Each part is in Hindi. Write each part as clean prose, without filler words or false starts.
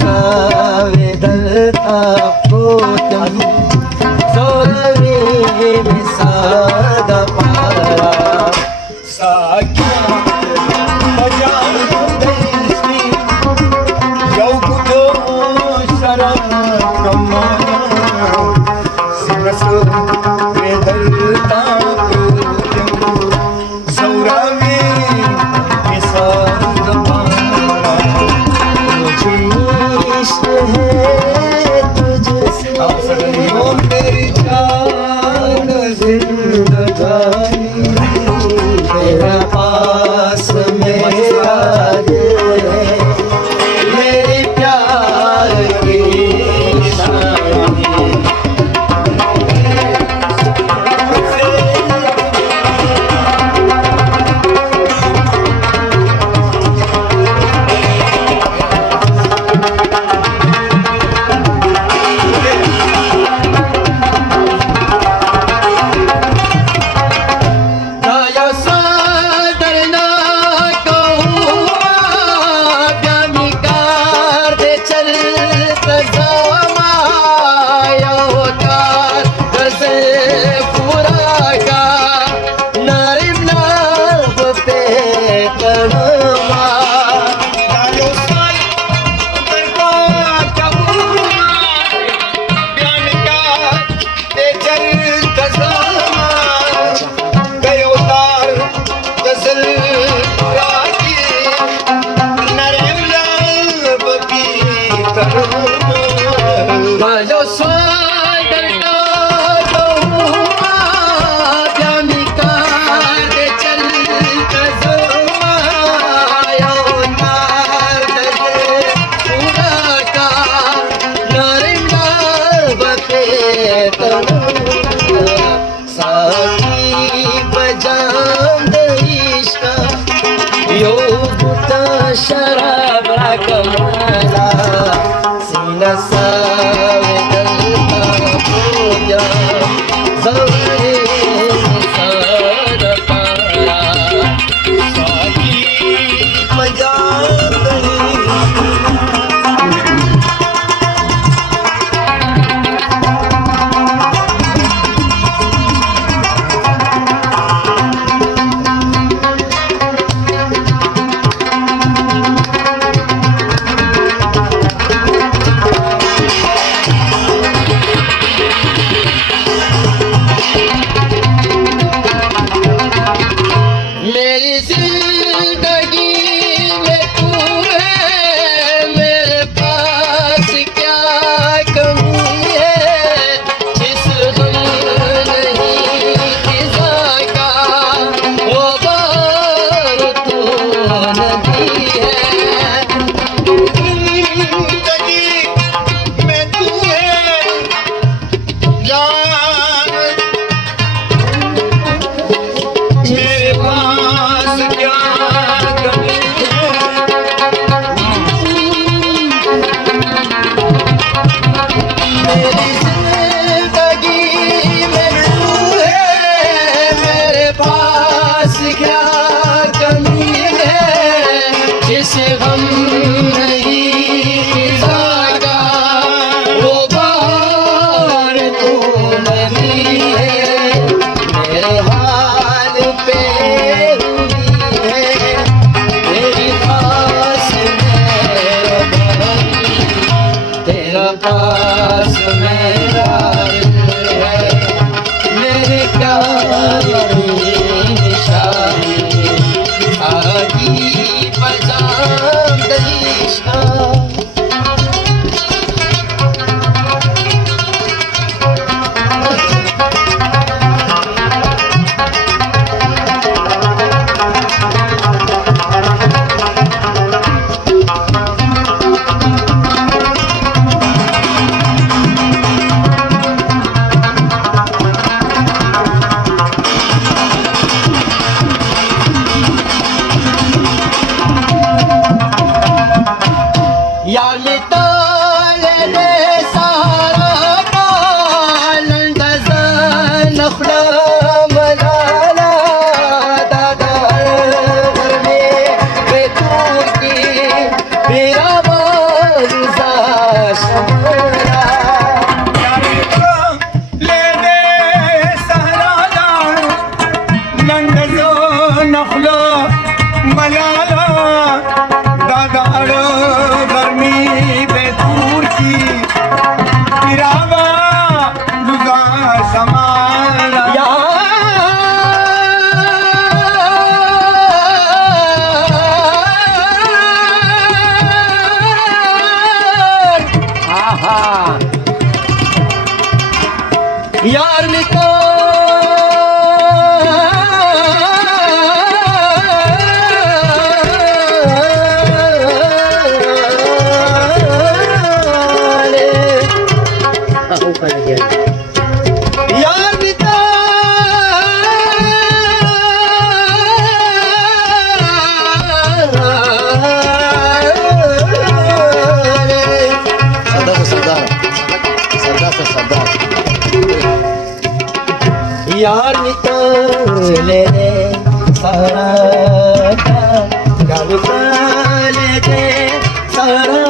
सावेदलता कोतम सोरवे विसाद पारा साख्या बजान देशी यौकुटो शरण कमन सिरस वेदलता कोतम सोरवे विसाद पारा इश्क है तुझसे ओ मेरी जान जिंदगानी तेरा पास मेरा दिल है मेरे प्यार की निशानी शराब कमला सीना सावेदलता पूजा ज़ौरे निसार पारा साकी मजान पास मेरा है मेरे प्यार की निशानी आगी बजान दरिश्ता मेरा यार निकाले यार यार निकाले दे सारा काम, यार निकाले दे सारा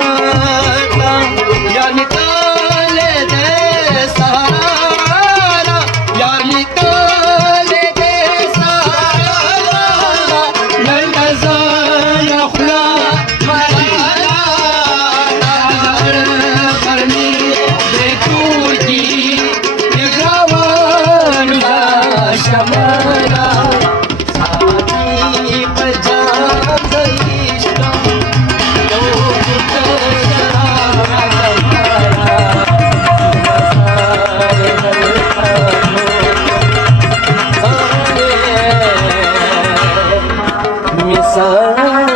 काम, यार निकाले दे सारा, यार निकाले दे सारा, नंदजान खुला मराना, करनी बेतूर की शमरा साथी बजा गईष्टा लोग मिसाल